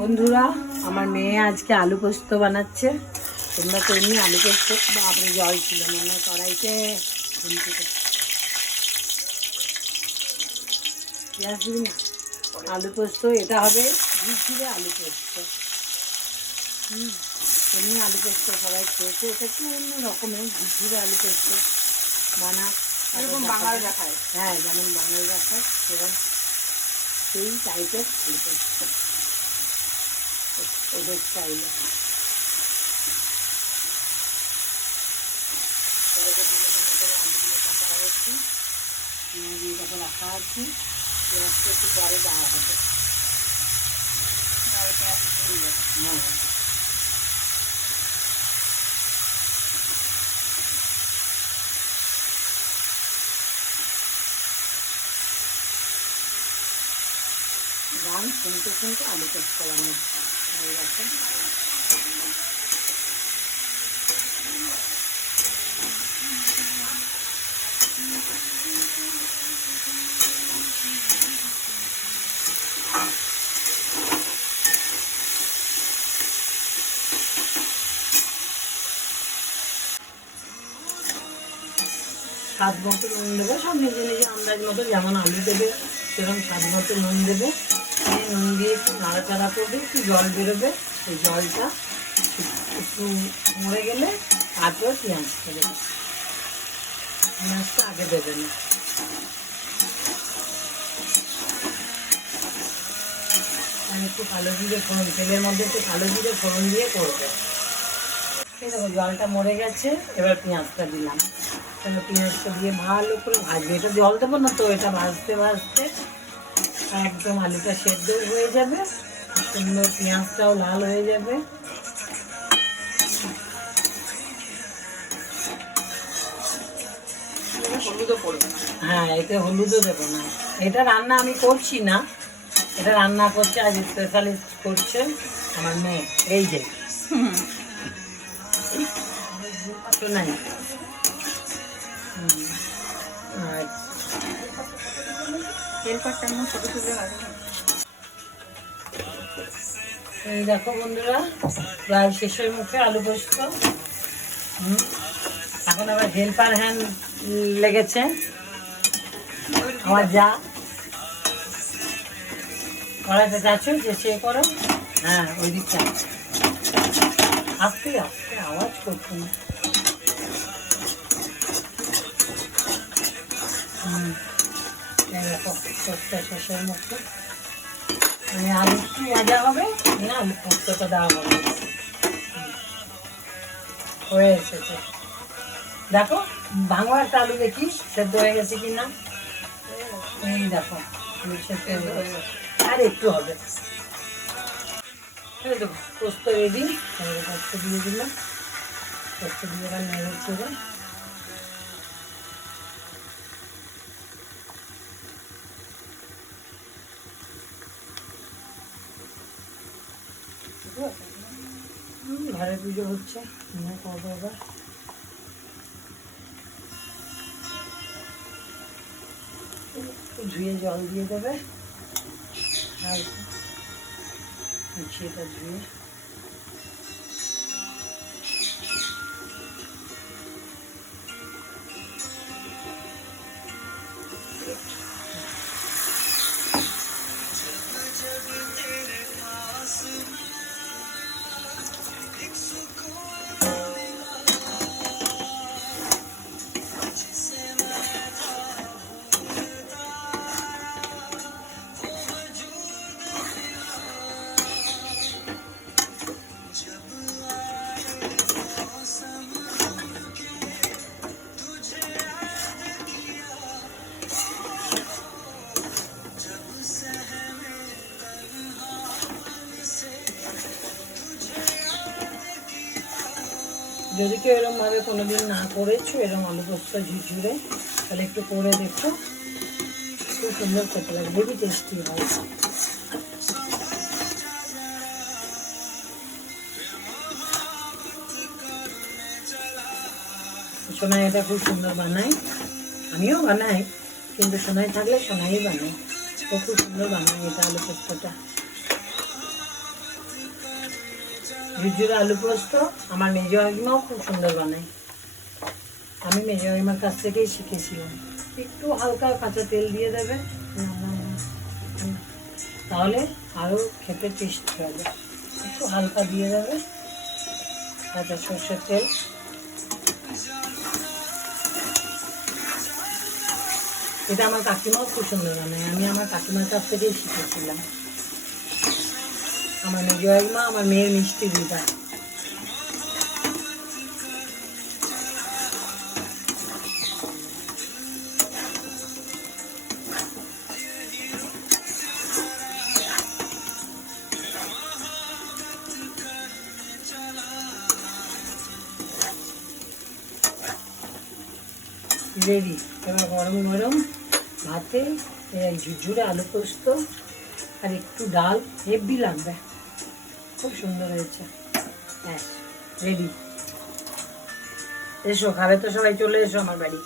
বন্ধুরা, আমার মেয়ে আজকে আলু পোস্ত বানাচ্ছে। তোমরা তো এমনি আলু পোস্ত বাপরে জল ছিল মনে হয় কড়াইতে। আলু পোস্ত এটা হবে ঝিরঝিরে আলু পোস্ত। এমনি আলু পোস্ত সবাই খেয়েছে, এটা একটু অন্য রকমের ঝিরঝিরে আলু পোস্ত বানা বাঙালিরা খায়। হ্যাঁ, যেমন বাঙালিরা খায় সেরকম সেই টাইপের আলু পোস্ত ওদের স্টাইলে। আলুগুলো কাটা হয়েছে, দিয়ে যখন রাখা আছে পেঁয়াজটা একটু পরে দেওয়া হবে। হ্যাঁ, গান শুনতে শুনতে আলু পোস্ত বানানো হয়ে গেছে। স্বাদ মতো নুন দেবে, সব নিজে নিজে আন্দাজ মতো, যেমন আলু দেবে সেরকম স্বাদ মতো নুন দেবে। নুন দিয়ে একটু নাড়াচাড়া করবে, একটু জল বেরোবে, সেই জলটা একটু মরে গেলে তারপর পেঁয়াজটা দেবে। পেঁয়াজটা আগে দেবে না। একটু কালো জিরে ফোড়ন, তেলের মধ্যে একটু কালো জিরে ফোড়ন দিয়ে করবে। এই দেখো জলটা মরে গেছে, এবার পেঁয়াজটা দিলাম। তাহলে পেঁয়াজটা দিয়ে ভালো করে ভাজবে। এটা জল দেবো না তো, এটা ভাজতে ভাজতে একদম আলুটা সেদ্ধ হয়ে যাবে, সুন্দর পেঁয়াজটাও লাল হয়ে যাবে। হ্যাঁ, এতে হলুদও দেবো না। এটা রান্না আমি করছি না, এটা রান্না করছে আজ স্পেশালিস্ট করছে আমার মেয়ে। এই যে নাই এই দেখো বন্ধুরা, প্রায় শেষের মুখে আলু পোস্ত। এখন আবার হেল্পার হ্যান্ড লেগেছে আমার যা। কড়াইটা যাচ্ছ যে সে করো। হ্যাঁ, ওই দিকটা আস্তে আস্তে আওয়াজ করছো না। দেখো পোস্তটা শেষের মুখে মানে আলু একটু ভাজা হবে না, আলু পোস্তটা দেওয়া হবে। হয়ে এসেছে, দেখো ভাঙা একটা আলু দেখি সেদ্ধ হয়ে গেছে কিনা। এই দেখো সেদ্ধ হয়ে গেছে, আর একটু হবে। পোস্ত রেডি, পোস্ত দিয়ে দিলাম। পোস্ত দিয়ে এবার নেড়ে চেড়ে ঘরে পুজো হচ্ছে, করবো এবার। ধুয়ে জল দিয়ে দেবে, মুছিয়েটা ধুয়ে যদি কেউ এরকমভাবে কোনোদিন না করেছো এরকম আলু পোস্ত ঝিরঝিরে, তাহলে একটু করে দেখো, খুব সুন্দর খেতে লাগে, হেভি টেস্টি হয়। সোনাই এটা খুব সুন্দর বানায়, আমিও বানাই, কিন্তু সোনাই থাকলে সোনাই বানাই। ও খুব সুন্দর বানায় এটা আলু পোস্তটা। ঝুরঝুরে আলু পোস্ত আমার মেজো কাকিমাও খুব সুন্দর বানায়। আমি মেজো কাকিমার কাছ থেকেই শিখেছিলাম। একটু হালকা কাঁচা তেল দিয়ে দেবে, তাহলে আরও খেতে টেস্টি হবে। একটু হালকা দিয়ে দেবে কাঁচা সর্ষের তেল। এটা আমার কাকিমাও খুব সুন্দর বানায়, আমি আমার কাকিমার কাছ থেকেই শিখেছিলাম। আমার মেজো কাকিমা আমার মেয়ের মিষ্টি দিদা। রেডি। এবার গরম গরম ভাতে এই ঝুরঝুরে আলু পোস্ত আর একটু ডাল হেভি লাগবে, খুব সুন্দর হয়েছে। ব্যাস রেডি। এসো, খাবে তো সবাই, চলে এসো আমার বাড়ি।